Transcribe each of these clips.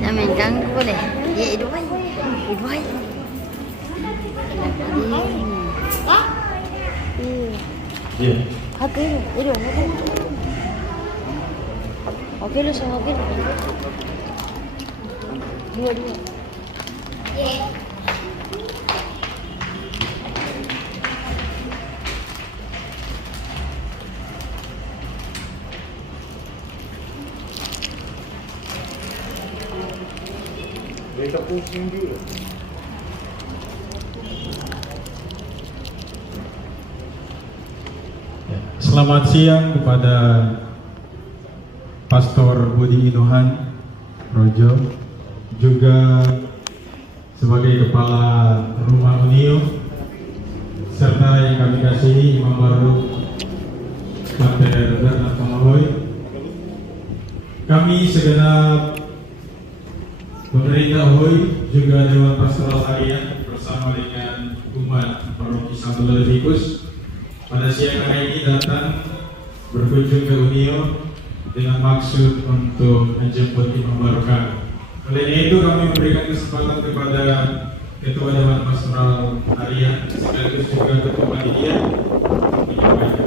Nhà mình căng quá này, vậy đuôi, đuôi. Oke, itu. Oke, lu sama oke. Dua. Mereka pusing dulu. Selamat siang kepada Pastor Budi Inuhan Projo, juga sebagai Kepala Rumah Unio, serta yang kami kasihi Imam Baru Pater Bernard Pamahoy. Kami segenap pemerintah Ahoy, juga Dewan Pastoral Harian bersama dengan umat Paroki Santo Leviticus pada siang hari ini datang berkunjung ke Unio dengan maksud untuk menjemput Imam Baru kami. Oleh itu kami memberikan kesempatan kepada Ketua Dewan Pastoral Harian sekaligus juga Ketua Panitia menyampaikan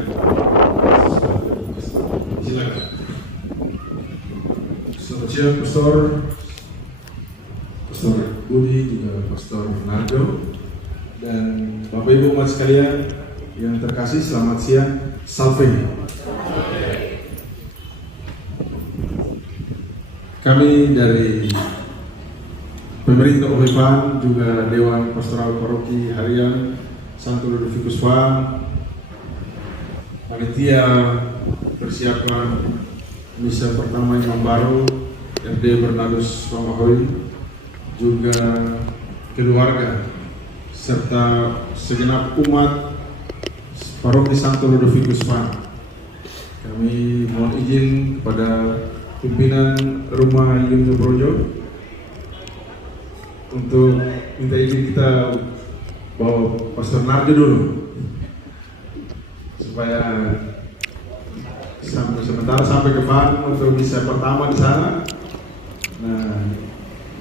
sesuatu. Silakan. Selamat siang Pastor Budi, juga Pastor Nardo, dan Bapak Ibu umat sekalian yang terkasih, selamat siang. Salve. Kami dari pemerintah Ohifan, juga Dewan Pastoral Paroki Harian Santo Leviticus Fan, panitia persiapan misa pertama Imam Baru RD Bernardus Pamahoy, juga keluarga serta segenap umat Paroki Santo Leviticus Fan. Kami mohon izin kepada pimpinan Rumah Unio Projo untuk minta izin kita bawa Pastor Narjo dulu supaya sementara sampai ke Fan untuk misa pertama di sana. Nah,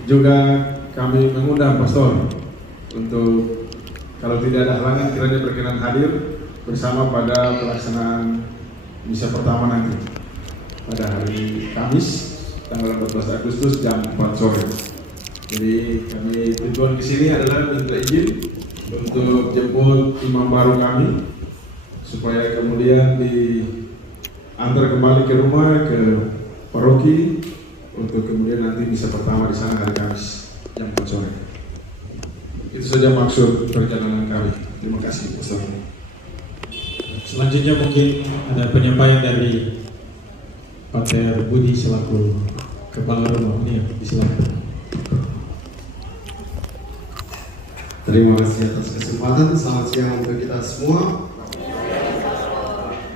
juga kami mengundang Pastor untuk kalau tidak ada halangan kiranya berkenan hadir bersama pada pelaksanaan misa pertama nanti pada hari Kamis tanggal 14 Agustus jam 4 sore. Jadi kami tujuan di sini adalah minta izin untuk jemput Imam Baru kami supaya kemudian diantar kembali ke rumah ke paroki untuk kemudian nanti misa pertama di sana hari Kamis jam 4 sore. Itu saja maksud perjalanan kami. Terima kasih, Pastor. Selanjutnya mungkin ada penyampaian dari Pater Budi selaku Kepala Rumah Unio. Silakan. Terima kasih atas kesempatan. Selamat siang untuk kita semua.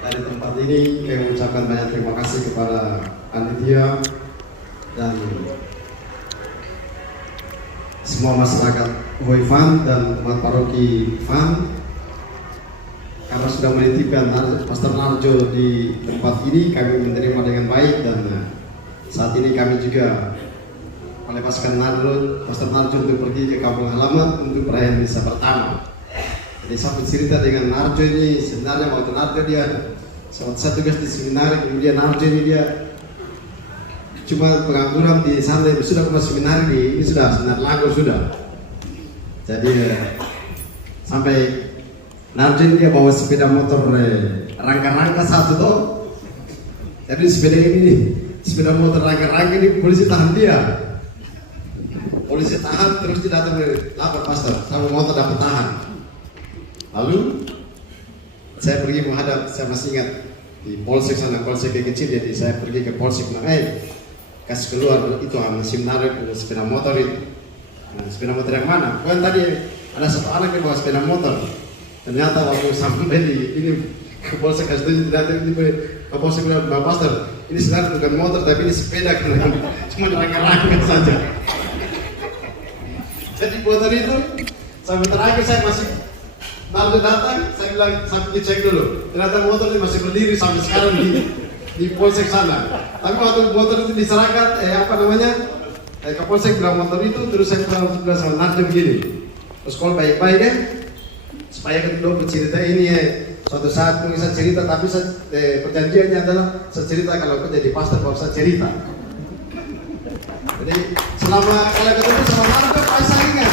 Dari tempat ini kami mengucapkan banyak terima kasih kepada panitia dan semua masyarakat Ahoy Fan dan umat paroki Fan karena sudah menitipkan Pastor Narjo di tempat ini. Kami menerima dengan baik dan saat ini kami juga melepaskan Pastor Narjo untuk pergi ke kampung halaman untuk perayaan misa pertama. Jadi satu cerita dengan Narjo ini, sebenarnya waktu Narjo dia saya tugas di seminar, kemudian Narjo ini dia cuma pengangguran di sana, sudah ke seminar ini sudah seminar lagu sudah. Jadi sampai Narjo ini dia bawa sepeda motor rangka-rangka satu toh. Jadi sepeda motor rangka-rangka ini polisi tahan dia. Polisi tahan terus dia datang lapor Pastor, sama motor dapat tahan. Lalu saya pergi menghadap, saya masih ingat di polsek sana, polsek yang kecil, jadi saya pergi ke polsek bilang, kasih keluar itu seminar sepeda motor itu. Nah, sepeda motor yang mana? Kan tadi ada satu anak yang bawa sepeda motor. Ternyata waktu sampai di ini ke polsek kasih datang di ke polsek bilang, Bapak Pastor, ini sebenarnya bukan motor tapi ini sepeda kan, cuma rangka-rangka saja. Jadi motor itu sampai terakhir saya masih Nardo datang, saya bilang sampai dicek dulu. Ternyata motor ini masih berdiri sampai sekarang di di polsek sana. Tapi waktu motor itu diserahkan, Kapolsek bilang motor itu, terus saya bilang sama Narjo begini, sekolah baik-baik ya, supaya kedua bercerita ini ya, suatu saat mungkin saya cerita, tapi perjanjiannya adalah saya cerita kalau aku jadi pastor baru saya cerita. Jadi selama kalau ketemu sama Narjo, saya ingat.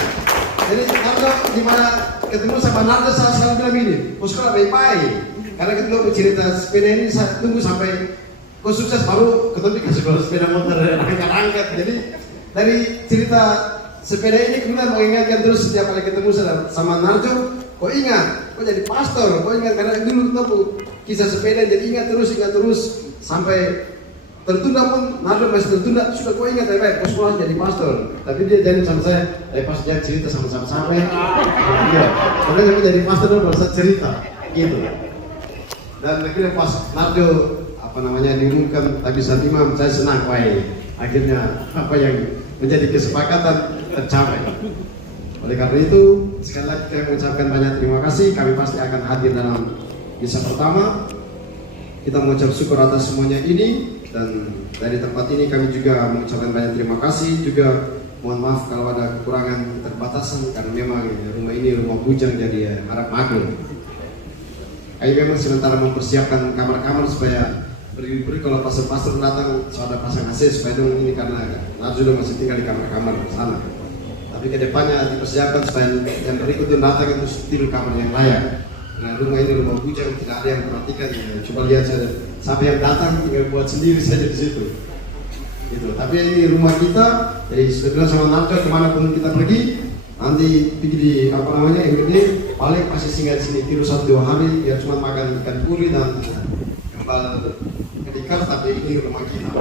Jadi Narjo dimana ketemu sama Narjo, saya selalu bilang gini, sekolah baik-baik. Karena kedua bercerita sepeda ini saya tunggu sampai kau sukses baru ketemu dikasih sepeda motor angkat. Jadi dari cerita sepeda ini kemudian mengingatkan terus setiap kali ketemu sama Narjo, kau ingat, kau jadi pastor, kau ingat karena dulu ketemu kisah sepeda, jadi ingat terus sampai tertunda pun Narjo masih tertunda, sudah kau ingat kau sekolah jadi pastor, tapi dia jadi sama saya, pas dia cerita sama-sama ya, iya, karena kami jadi pastor baru saya cerita, gitu. Dan akhirnya pas Narjo diumumkan tabisan imam, saya senang, akhirnya apa yang menjadi kesepakatan tercapai. Oleh karena itu, sekali lagi kami mengucapkan banyak terima kasih. Kami pasti akan hadir dalam misa pertama. Kita mengucap syukur atas semuanya ini, dan dari tempat ini kami juga mengucapkan banyak terima kasih. Juga mohon maaf kalau ada kekurangan keterbatasan, karena memang rumah ini rumah bujang, jadi harap maklum. Kami memang sementara mempersiapkan kamar-kamar supaya beri kalau pastor-pastor datang, ada pasang AC supaya dong ini, karena Narjo sudah masih tinggal di kamar-kamar sana. Tapi kedepannya dipersiapkan supaya yang berikut yang datang itu tidur kamar yang layak. Nah, rumah ini rumah bujang, tidak ada yang perhatikan. Coba lihat saja, siapa yang datang tinggal buat sendiri saja di situ. Gitu. Tapi ini rumah kita, jadi sudah bilang sama Narjo kemanapun kita pergi, nanti pergi di yang gede, paling pasti singgah di sini tidur 1-2 hari, ya cuma makan ikan puri dan ketika, tapi ini rumah kita.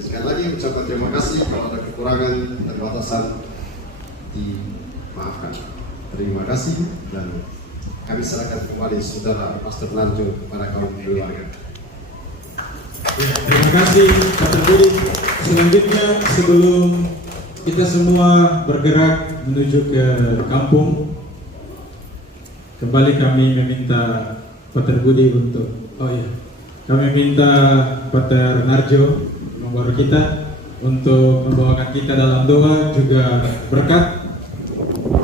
Sekali lagi ucapkan terima kasih. Kalau ada kekurangan keterbatasan dimaafkan. Terima kasih, dan kami serahkan kembali saudara Pastor Narjo kepada kaum keluarga. Ya, terima kasih Pak Terbudi. Selanjutnya sebelum kita semua bergerak menuju ke kampung, kembali kami meminta Pak Terbudi untuk kami minta Pater Narjo membawa kita untuk membawakan kita dalam doa juga berkat,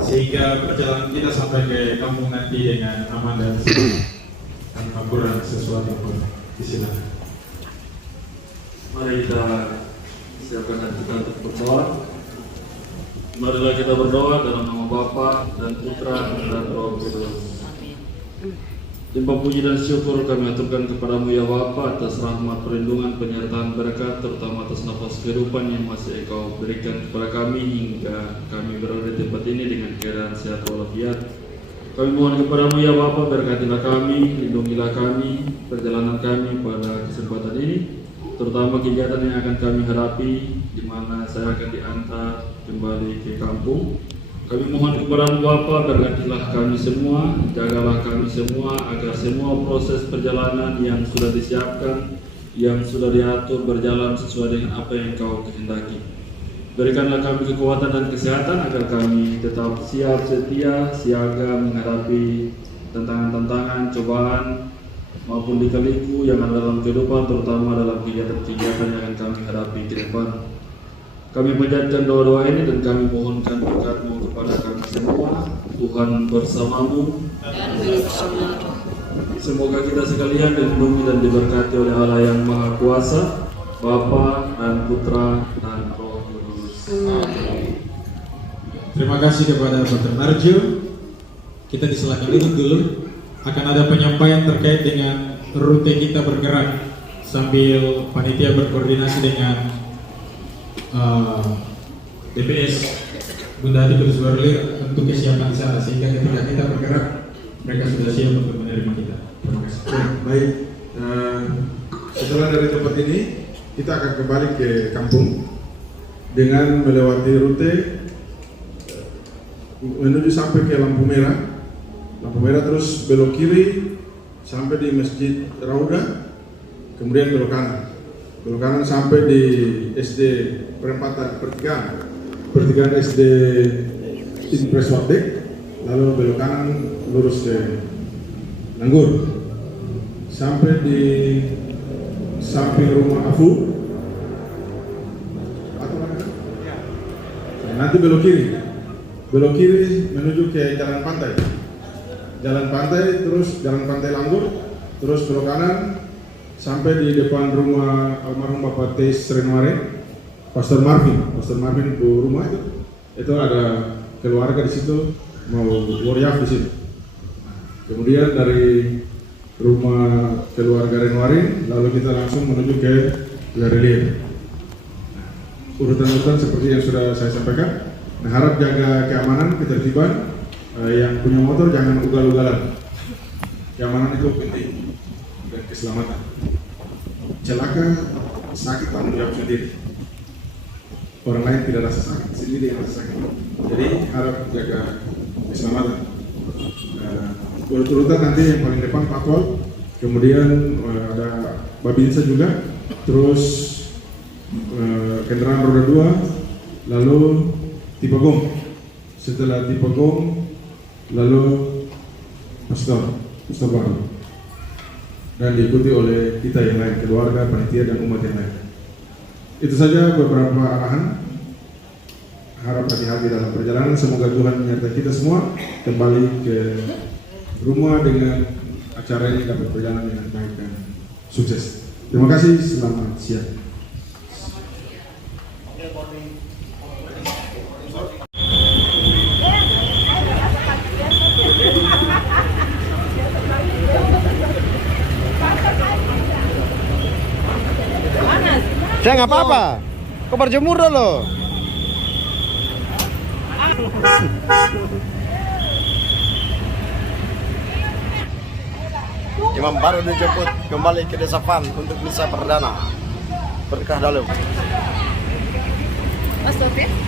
sehingga perjalanan kita sampai ke kampung nanti dengan aman dan tanpa kurang sesuatu pun. Silakan. Mari kita siapkan hati kita untuk berdoa. Marilah kita berdoa dalam nama Bapa dan Putra dan Roh Kudus. Limpah puji dan syukur kami aturkan kepadamu ya Bapa atas rahmat, perlindungan, penyertaan berkat, terutama atas nafas kehidupan yang masih Engkau berikan kepada kami hingga kami berada di tempat ini dengan keadaan sehat walafiat. Kami mohon kepadamu ya Bapa, berkatilah kami, lindungilah kami, perjalanan kami pada kesempatan ini, terutama kegiatan yang akan kami hadapi, di mana saya akan diantar kembali ke kampung. Kami mohon kepada Bapa, berkatilah kami semua, jagalah kami semua agar semua proses perjalanan yang sudah disiapkan, yang sudah diatur berjalan sesuai dengan apa yang Kau kehendaki. Berikanlah kami kekuatan dan kesehatan agar kami tetap siap setia, siaga menghadapi tantangan-tantangan, cobaan maupun lika-liku yang ada dalam kehidupan, terutama dalam kegiatan-kegiatan yang akan kami hadapi ke depan. Kami menjadikan doa-doa ini dan kami mohonkan berkat-Mu kepada kami semua. Tuhan bersamamu. Semoga kita sekalian dilindungi dan diberkati oleh Allah yang Maha Kuasa, Bapa dan Putra dan Roh Kudus. Terima kasih kepada Pater Narjo. Kita disilakan dulu. Akan ada penyampaian terkait dengan rute kita bergerak sambil panitia berkoordinasi dengan DPS Bunda Hati Kudus Berlir untuk kesiapan di sana, sehingga ketika kita bergerak mereka sudah siap untuk menerima kita. Terima kasih. Baik, setelah dari tempat ini kita akan kembali ke kampung dengan melewati rute menuju sampai ke lampu merah terus belok kiri sampai di Masjid Rauda, kemudian belok kanan sampai di SD pertigaan SD Impres Wardek, lalu belok kanan lurus ke Nanggur sampai di sampai rumah Afu. Nanti belok kiri menuju ke jalan pantai, terus jalan pantai Langgur, terus belok kanan sampai di depan rumah almarhum Bapak Teis Renware, Pastor Marvin bu rumah itu ada keluarga di situ, mau wariaf di situ. Kemudian dari rumah keluarga Renware, lalu kita langsung menuju ke Garelia. Urutan-urutan seperti yang sudah saya sampaikan. Nah, harap jaga keamanan, ketertiban. Yang punya motor jangan ugal-ugalan. Keamanan itu penting dan keselamatan. Celaka sakit tanggung jawab sendiri. Orang lain tidak rasa sakit, sendiri yang rasa sakit. Jadi harap jaga keselamatan. Urut-urutan nanti yang paling depan patwal, kemudian ada Babinsa juga, terus kendaraan roda 2, lalu Tipagong. Setelah Tipagong, lalu Pastor baru, dan diikuti oleh kita yang lain, keluarga, panitia dan umat yang lain. Itu saja beberapa arahan. Harap hati-hati dalam perjalanan. Semoga Tuhan menyertai kita semua kembali ke rumah dengan acara ini dapat berjalan dengan baik dan sukses. Terima kasih. Selamat siang. Saya nggak apa-apa. Kau berjemur dulu. Imam baru dijemput kembali ke Desa Fan untuk misa perdana. Berkah dalam. Mas Sofi?